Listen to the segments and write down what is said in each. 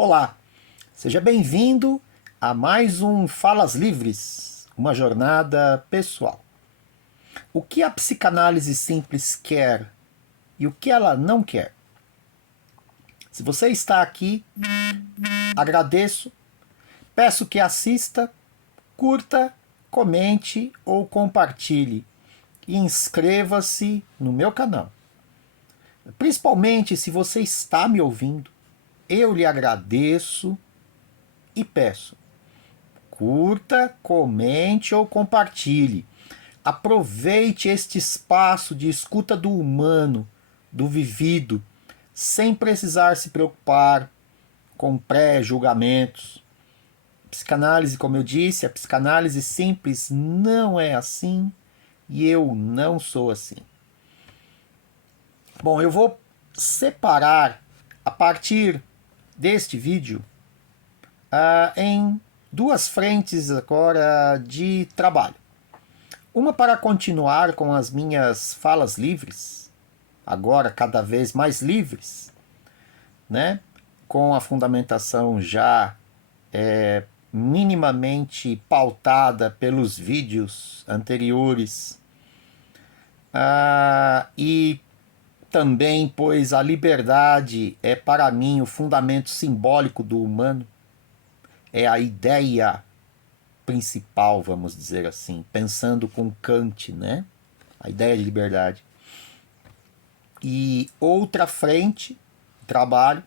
Olá, seja bem-vindo a mais um Falas Livres, uma jornada pessoal. O que a psicanálise simples quer e o que ela não quer? Se você está aqui, agradeço, peço que assista, curta, comente ou compartilhe e inscreva-se no meu canal. Principalmente se você está me ouvindo, eu lhe agradeço e peço. Curta, comente ou compartilhe. Aproveite este espaço de escuta do humano, do vivido, sem precisar se preocupar com pré-julgamentos. Psicanálise, como eu disse, a psicanálise simples não é assim e eu não sou assim. Bom, eu vou separar a partir deste vídeo em duas frentes agora de trabalho. Uma para continuar com as minhas falas livres, agora cada vez mais livres, né? Com a fundamentação já minimamente pautada pelos vídeos anteriores. E também, pois a liberdade é para mim o fundamento simbólico do humano, é a ideia principal, vamos dizer assim, pensando com Kant, né? A ideia de liberdade. E outra frente, trabalho,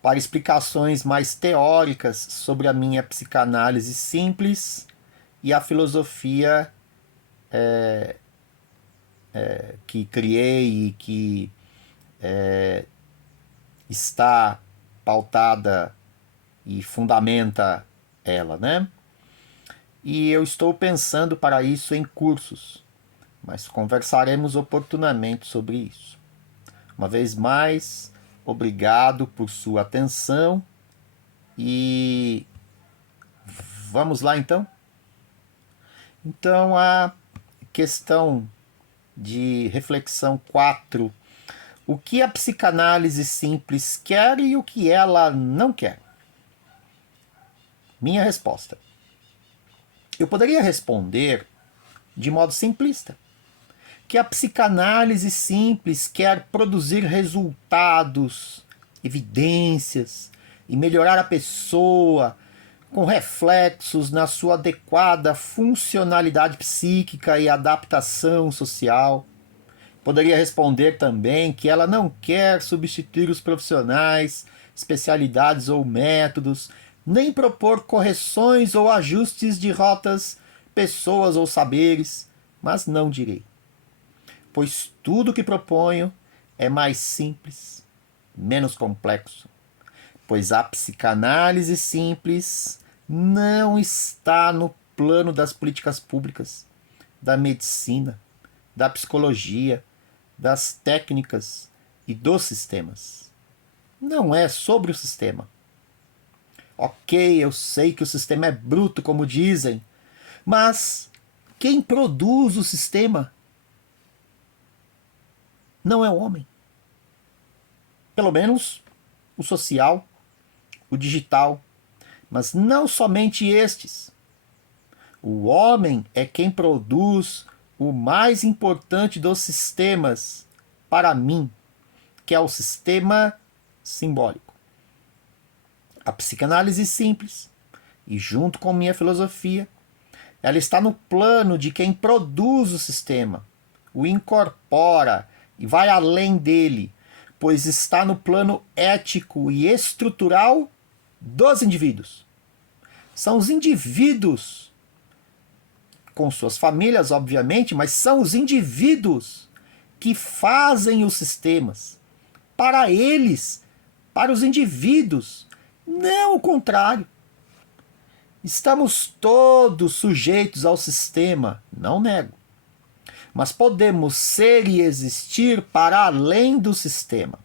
para explicações mais teóricas sobre a minha psicanálise simples e a filosofia que criei e que está pautada e fundamenta ela, né? E eu estou pensando para isso em cursos, mas conversaremos oportunamente sobre isso. Uma vez mais, obrigado por sua atenção e vamos lá então? Então, a questão de reflexão 4. O que a psicanálise simples quer e o que ela não quer? Minha resposta. Eu poderia responder de modo simplista que a psicanálise simples quer produzir resultados, evidências e melhorar a pessoa com reflexos na sua adequada funcionalidade psíquica e adaptação social. Poderia responder também que ela não quer substituir os profissionais, especialidades ou métodos, nem propor correções ou ajustes de rotas, pessoas ou saberes, mas não direi. Pois tudo que proponho é mais simples, menos complexo. Pois a psicanálise simples não está no plano das políticas públicas, da medicina, da psicologia, das técnicas e dos sistemas. Não é sobre o sistema. Ok, eu sei que o sistema é bruto, como dizem, mas quem produz o sistema não é o homem. Pelo menos o social, o digital, mas não somente estes. O homem é quem produz o mais importante dos sistemas para mim, que é o sistema simbólico. A psicanálise simples, e junto com minha filosofia, ela está no plano de quem produz o sistema, o incorpora e vai além dele, pois está no plano ético e estrutural dos indivíduos. São os indivíduos, com suas famílias, obviamente, mas são os indivíduos que fazem os sistemas. Para eles, para os indivíduos, não o contrário. Estamos todos sujeitos ao sistema, não nego. Mas podemos ser e existir para além do sistema.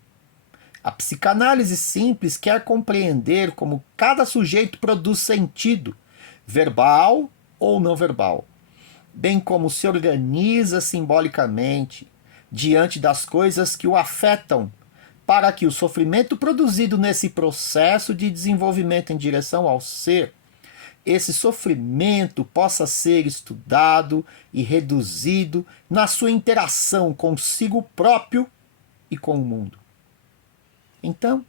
A psicanálise simples quer compreender como cada sujeito produz sentido, verbal ou não verbal, bem como se organiza simbolicamente diante das coisas que o afetam, para que o sofrimento produzido nesse processo de desenvolvimento em direção ao ser, esse sofrimento possa ser estudado e reduzido na sua interação consigo próprio e com o mundo. Então, o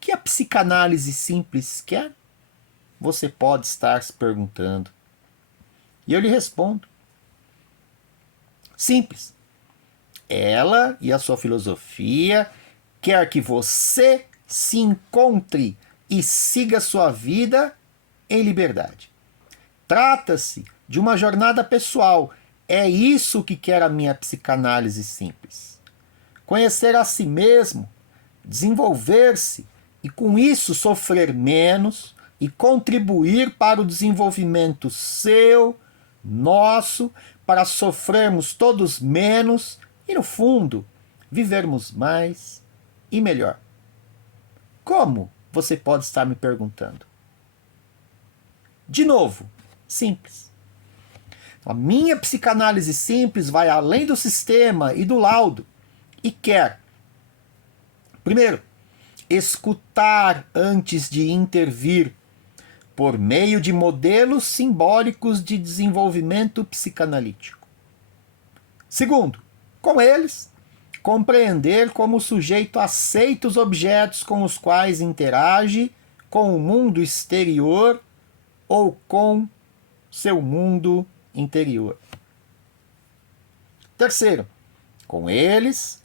que a psicanálise simples quer? Você pode estar se perguntando. E eu lhe respondo. Simples. Ela e a sua filosofia quer que você se encontre e siga sua vida em liberdade. Trata-se de uma jornada pessoal. É isso que quer a minha psicanálise simples. Conhecer a si mesmo, desenvolver-se e com isso sofrer menos e contribuir para o desenvolvimento seu, nosso, para sofrermos todos menos e, no fundo, vivermos mais e melhor. Como? Você pode estar me perguntando. De novo, simples. A minha psicanálise simples vai além do sistema e do laudo e quer, primeiro, escutar antes de intervir, por meio de modelos simbólicos de desenvolvimento psicanalítico. Segundo, com eles, compreender como o sujeito aceita os objetos com os quais interage com o mundo exterior ou com seu mundo interior. Terceiro, com eles,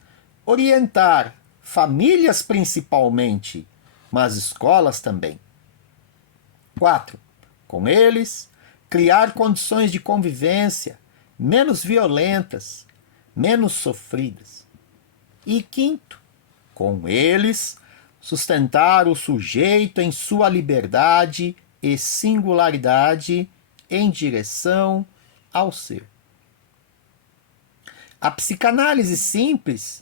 orientar famílias principalmente, mas escolas também. 4. Com eles, criar condições de convivência menos violentas, menos sofridas. E quinto, com eles, sustentar o sujeito em sua liberdade e singularidade em direção ao ser. A psicanálise simples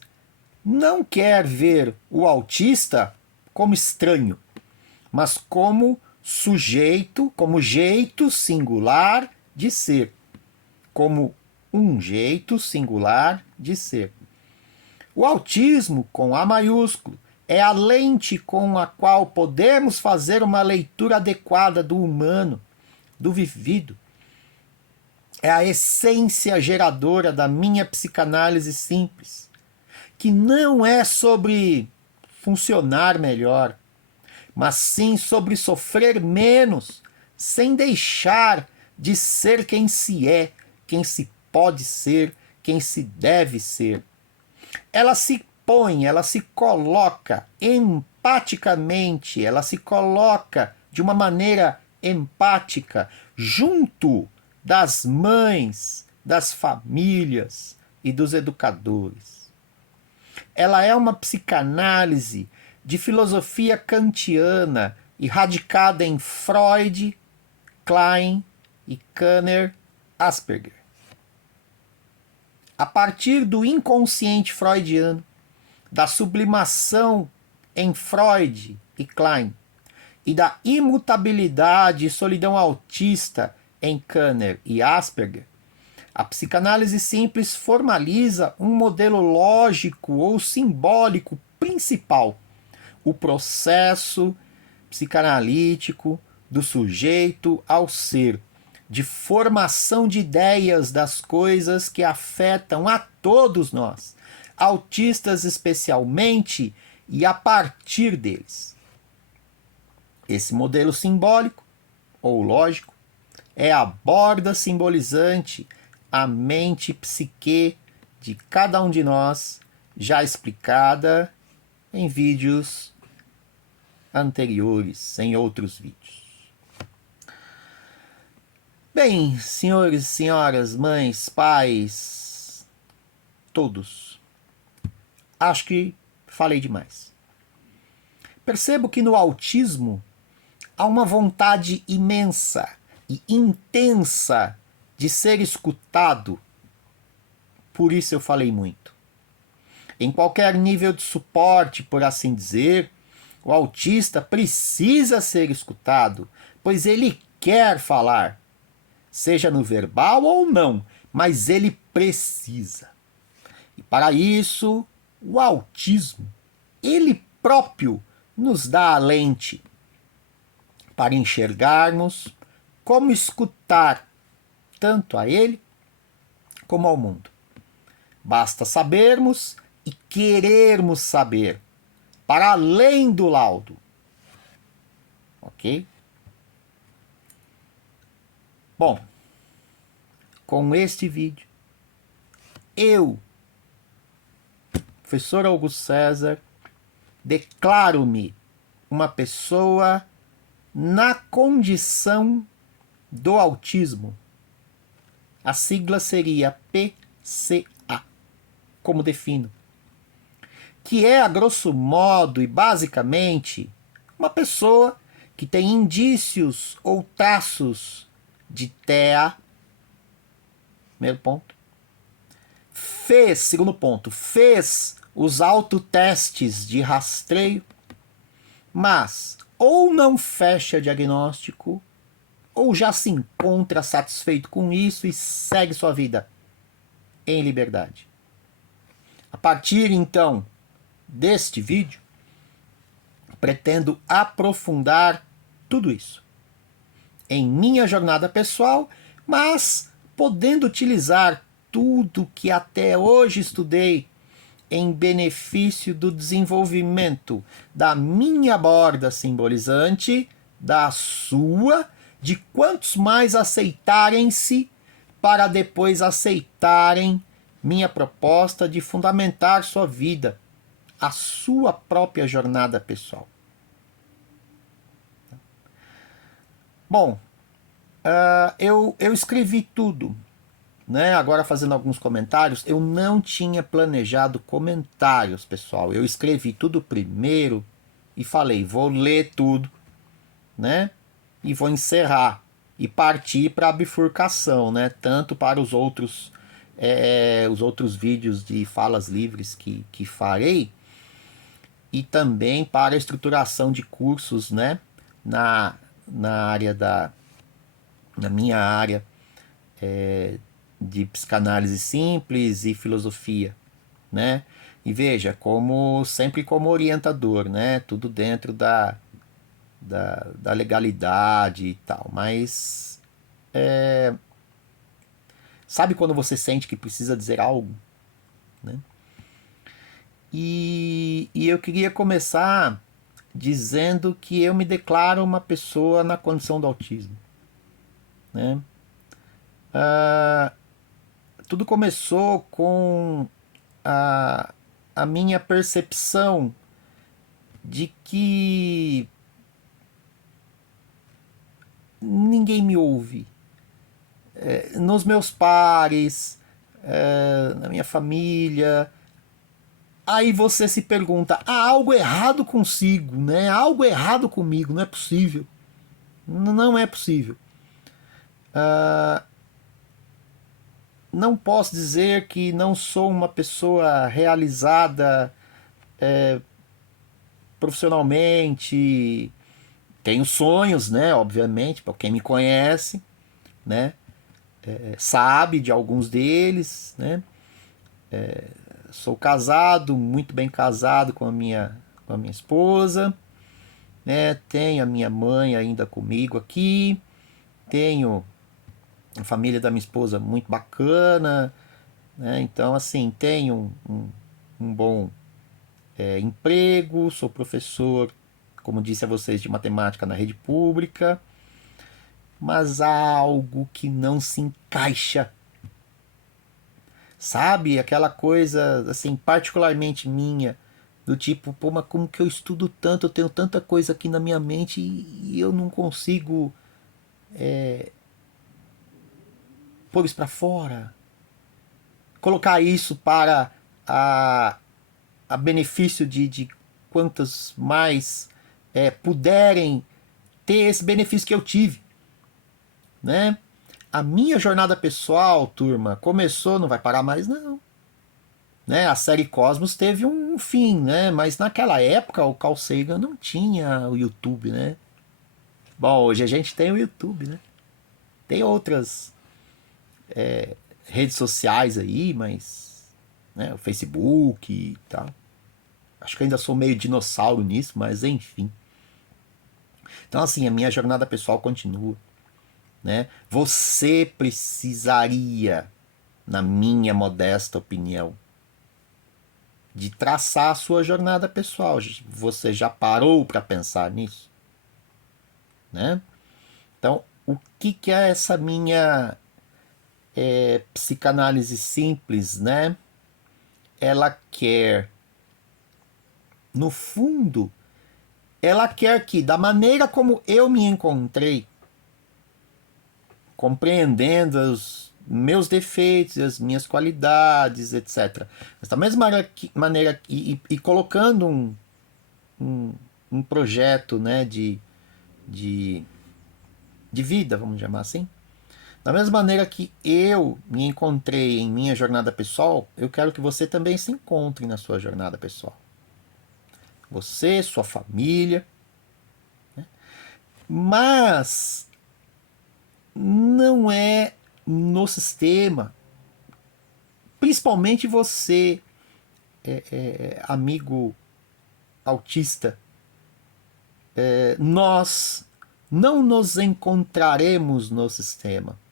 não quer ver o autista como estranho, mas como sujeito, como jeito singular de ser, como um jeito singular de ser. O autismo, com A maiúsculo, é a lente com a qual podemos fazer uma leitura adequada do humano, do vivido. É a essência geradora da minha psicanálise simples, que não é sobre funcionar melhor, mas sim sobre sofrer menos, sem deixar de ser quem se é, quem se pode ser, quem se deve ser. Ela se põe, ela se coloca empaticamente, ela se coloca de uma maneira empática junto das mães, das famílias e dos educadores. Ela é uma psicanálise de filosofia kantiana e radicada em Freud, Klein e Kanner-Asperger. A partir do inconsciente freudiano, da sublimação em Freud e Klein e da imutabilidade e solidão autista em Kanner e Asperger, a psicanálise simples formaliza um modelo lógico ou simbólico principal, o processo psicanalítico do sujeito ao ser, de formação de ideias das coisas que afetam a todos nós, autistas especialmente, e a partir deles. Esse modelo simbólico, ou lógico, é a borda simbolizante, a mente psique de cada um de nós, já explicada em vídeos anteriores, em outros vídeos. Bem, senhores e senhoras, mães, pais, todos, acho que falei demais. Percebo que no autismo há uma vontade imensa e intensa de ser escutado. Por isso eu falei muito. Em qualquer nível de suporte, por assim dizer, o autista precisa ser escutado, pois ele quer falar, seja no verbal ou não, mas ele precisa. E para isso, o autismo ele próprio nos dá a lente para enxergarmos como escutar tanto a ele como ao mundo. Basta sabermos e querermos saber, para além do laudo. Ok? Bom, com este vídeo, eu, professor Augusto César, declaro-me uma pessoa na condição do autismo. A sigla seria PCA, como defino, que é, a grosso modo e basicamente, uma pessoa que tem indícios ou traços de TEA, primeiro ponto. Segundo ponto, fez os autotestes de rastreio, mas ou não fecha diagnóstico, ou já se encontra satisfeito com isso e segue sua vida em liberdade. A partir, então, deste vídeo, pretendo aprofundar tudo isso em minha jornada pessoal, mas podendo utilizar tudo que até hoje estudei em benefício do desenvolvimento da minha borda simbolizante, da sua, de quantos mais aceitarem-se para depois aceitarem minha proposta de fundamentar sua vida, a sua própria jornada pessoal. Bom, eu escrevi tudo, né? Agora fazendo alguns comentários, eu não tinha planejado comentários, pessoal. Eu escrevi tudo primeiro e falei, vou ler tudo, né? E vou encerrar e partir para a bifurcação, né? Tanto para os outros vídeos de falas livres que farei, e também para a estruturação de cursos, né? Na área na minha área de psicanálise simples e filosofia, né? E veja, sempre como orientador, né? Tudo dentro da legalidade e tal, mas sabe quando você sente que precisa dizer algo, né? E eu queria começar dizendo que eu me declaro uma pessoa na condição do autismo, né? Tudo começou com a minha percepção de que ninguém me ouve. Nos meus pares, na minha família. Aí você se pergunta, há algo errado consigo, né? Há algo errado comigo, não é possível. Não é possível. Não posso dizer que não sou uma pessoa realizada profissionalmente. Tenho sonhos, né? Obviamente, para quem me conhece, né? Sabe de alguns deles, né? Sou casado, muito bem casado com a minha esposa, né? Tenho a minha mãe ainda comigo aqui, tenho a família da minha esposa muito bacana, né? Então, assim, tenho um bom emprego, sou professor, como disse a vocês, de matemática na rede pública, mas há algo que não se encaixa. Sabe? Aquela coisa, assim, particularmente minha, do tipo, pô, mas como que eu estudo tanto, eu tenho tanta coisa aqui na minha mente e eu não consigo pôr isso para fora? Colocar isso para a benefício de quantas mais puderem ter esse benefício que eu tive, né? A minha jornada pessoal, turma, começou, não vai parar mais não, né? A série Cosmos teve um fim, né? Mas naquela época o Carl Sagan não tinha o YouTube, né? Bom, hoje a gente tem o YouTube, né? Tem outras redes sociais aí, mas, né, o Facebook e tal. Acho que ainda sou meio dinossauro nisso, mas enfim. Então, assim, a minha jornada pessoal continua, né? Você precisaria, na minha modesta opinião, de traçar a sua jornada pessoal. Você já parou para pensar nisso, né? Então, o que, que é essa minha psicanálise simples, né? Ela quer, no fundo, ela quer que, da maneira como eu me encontrei, compreendendo os meus defeitos, as minhas qualidades, etc. Mas da mesma maneira e colocando um projeto, né, de, de vida, vamos chamar assim. Da mesma maneira que eu me encontrei em minha jornada pessoal, eu quero que você também se encontre na sua jornada pessoal. Você, sua família. Mas não é no sistema. Principalmente você, amigo autista, nós não nos encontraremos no sistema.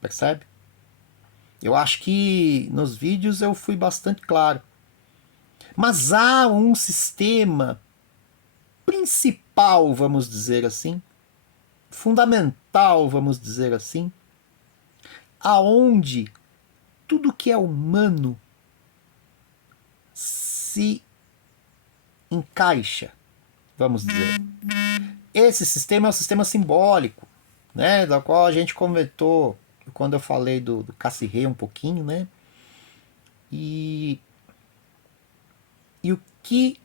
Percebe? Eu acho que nos vídeos eu fui bastante claro. Mas há um sistema principal, vamos dizer assim, fundamental, vamos dizer assim, aonde tudo que é humano se encaixa, vamos dizer. Esse sistema é um sistema simbólico, né, da qual a gente comentou quando eu falei do Cassi um pouquinho, né? E o que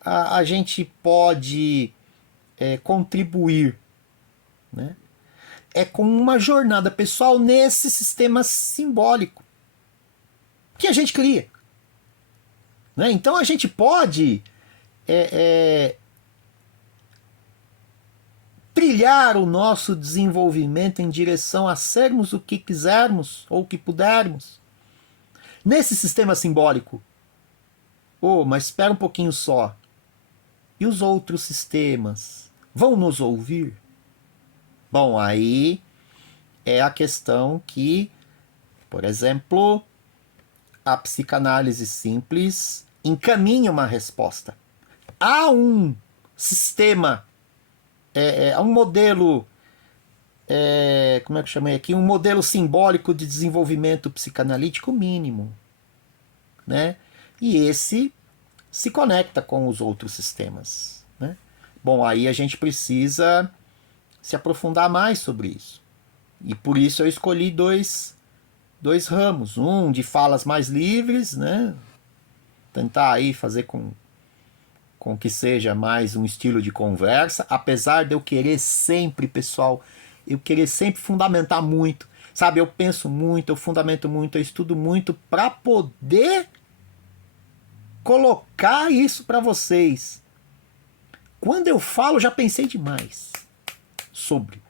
a gente pode contribuir, né? É com uma jornada pessoal nesse sistema simbólico que a gente cria, né? Então a gente pode trilhar o nosso desenvolvimento em direção a sermos o que quisermos ou o que pudermos nesse sistema simbólico. Oh, mas espera um pouquinho só. E os outros sistemas vão nos ouvir? Bom, aí é a questão que, por exemplo, a psicanálise simples encaminha uma resposta. Há um sistema, há um modelo, como é que eu chamei aqui? Um modelo simbólico de desenvolvimento psicanalítico mínimo, né? E esse se conecta com os outros sistemas, né? Bom, aí a gente precisa se aprofundar mais sobre isso. E por isso eu escolhi dois ramos. Um de falas mais livres, né? Tentar aí fazer com que seja mais um estilo de conversa, apesar de eu querer sempre, pessoal, eu querer sempre fundamentar muito. Sabe, eu penso muito, eu fundamento muito, eu estudo muito para poder colocar isso para vocês. Quando eu falo, já pensei demais sobre.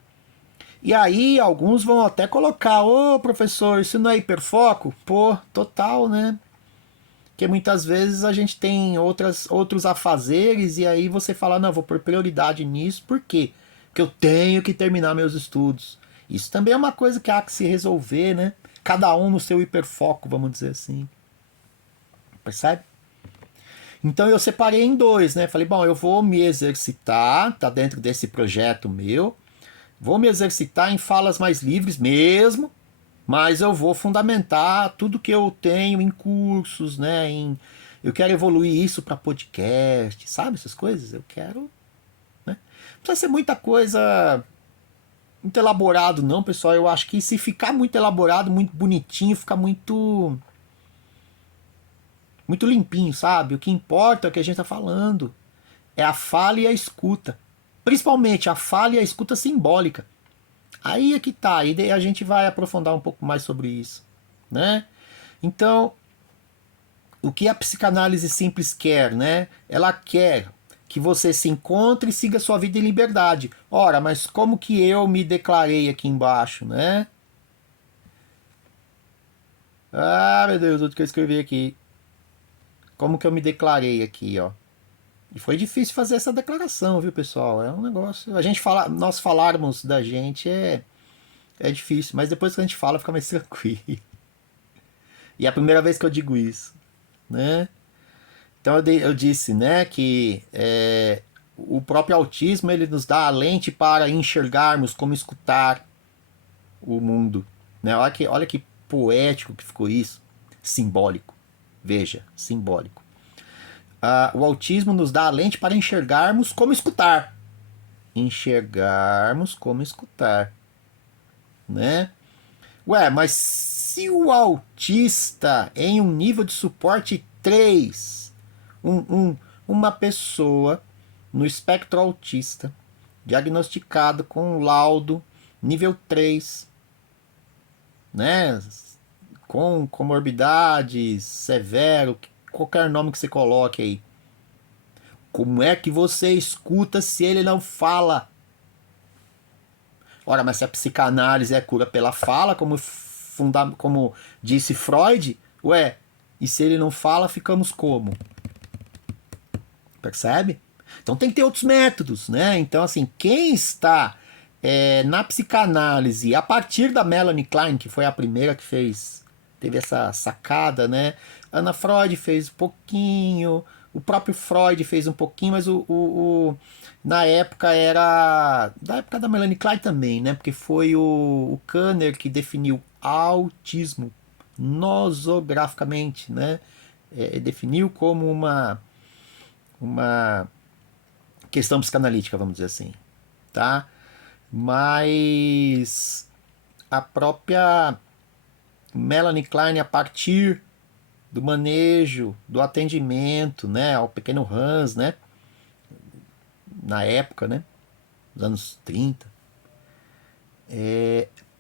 E aí alguns vão até colocar, ô professor, isso não é hiperfoco? Pô, total, né? Porque muitas vezes a gente tem outros afazeres e aí você fala, não, vou pôr prioridade nisso, por quê? Porque eu tenho que terminar meus estudos. Isso também é uma coisa que há que se resolver, né? Cada um no seu hiperfoco, vamos dizer assim. Percebe? Então eu separei em dois, né? Falei, bom, eu vou me exercitar, tá dentro desse projeto meu, vou me exercitar em falas mais livres mesmo, mas eu vou fundamentar tudo que eu tenho em cursos, né? Eu quero evoluir isso para podcast, sabe? Essas coisas. Eu quero. Né? Não precisa ser muita coisa muito elaborado, não, pessoal. Eu acho que se ficar muito elaborado, muito bonitinho, fica muito limpinho, sabe? O que importa é o que a gente está falando. É a fala e a escuta. Principalmente a fala e a escuta simbólica. Aí é que tá, aí a gente vai aprofundar um pouco mais sobre isso, né? Então, o que a psicanálise simples quer, né? Ela quer que você se encontre e siga sua vida em liberdade. Ora, mas como que eu me declarei aqui embaixo, né? Ah, meu Deus, o que eu escrevi aqui. como que eu me declarei aqui, ó. E foi difícil fazer essa declaração, viu, pessoal? É um negócio. Nós falarmos da gente é difícil, mas depois que a gente fala fica mais tranquilo. E é a primeira vez que eu digo isso, né? Então eu disse, né, que o próprio autismo ele nos dá a lente para enxergarmos como escutar o mundo, né? Olha que poético que ficou isso, simbólico. Veja, simbólico. O autismo nos dá a lente para enxergarmos como escutar. Enxergarmos como escutar, né? Ué, mas se o autista em um nível de suporte 3, uma pessoa no espectro autista, diagnosticado com um laudo nível 3, né? Com comorbidades, severo, qualquer nome que você coloque aí. Como é que você escuta se ele não fala? Ora, mas se a psicanálise é cura pela fala, como disse Freud, ué, e se ele não fala, ficamos como? Percebe? Então tem que ter outros métodos, né? Então, assim, quem está na psicanálise, a partir da Melanie Klein, que foi a primeira que teve essa sacada, né? Ana Freud fez um pouquinho, o próprio Freud fez um pouquinho, mas na época era da época da Melanie Klein também, né? Porque foi o Kanner que definiu autismo nosograficamente, né? Definiu como uma questão psicanalítica, vamos dizer assim, tá? Mas a própria Melanie Klein, a partir do manejo, do atendimento, né, ao pequeno Hans, né, na época, né, nos anos 30,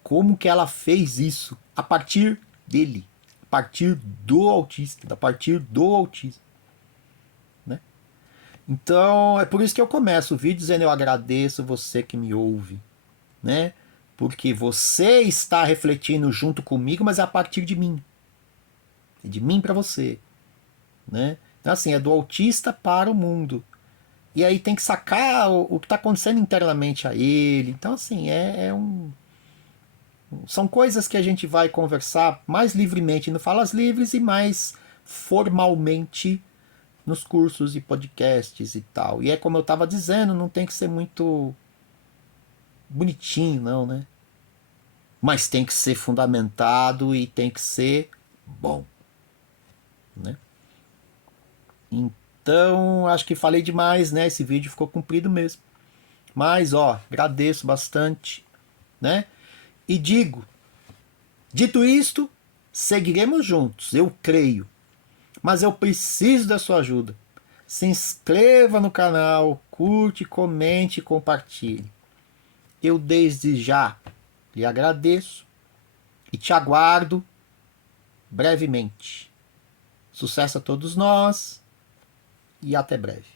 como que ela fez isso a partir dele, a partir do autista, a partir do autismo, né? Então, é por isso que eu começo o vídeo dizendo eu agradeço você que me ouve, né? Porque você está refletindo junto comigo, mas é a partir de mim. É de mim para você, né? Então, assim, é do autista para o mundo. E aí tem que sacar o que está acontecendo internamente a ele. Então, assim, são coisas que a gente vai conversar mais livremente no Falas Livres e mais formalmente nos cursos e podcasts e tal. E é como eu estava dizendo, não tem que ser muito bonitinho, não, né? Mas tem que ser fundamentado e tem que ser bom, né? Então, acho que falei demais, né? Esse vídeo ficou comprido mesmo. Mas, ó, agradeço bastante, né? E dito isto, seguiremos juntos, eu creio. Mas eu preciso da sua ajuda. Se inscreva no canal, curte, comente e compartilhe. Eu desde já lhe agradeço e te aguardo brevemente. Sucesso a todos nós e até breve.